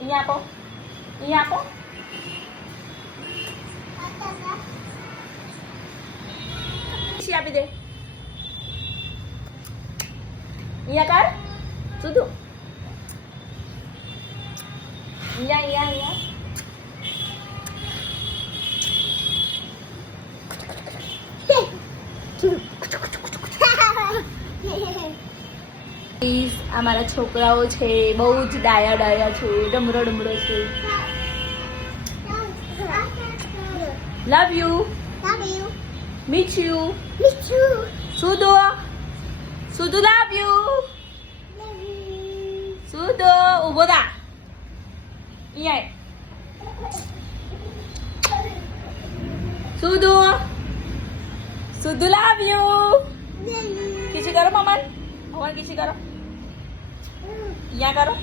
અહીંયા આપો. અહીંયા આપો. આપી દે. અહીંયા કર. સુધુ. અહીંયા. અમારા છોકરાઓ છે બહુ જ ડાયા છે. ડમરો છે. Love you. Miss you. સુધુ લવ યુ. સુધુ ઉભો થા. સુધુ લવ યુ. કિસી કરો મમન. કિસી કરો. અહીંયા કરો.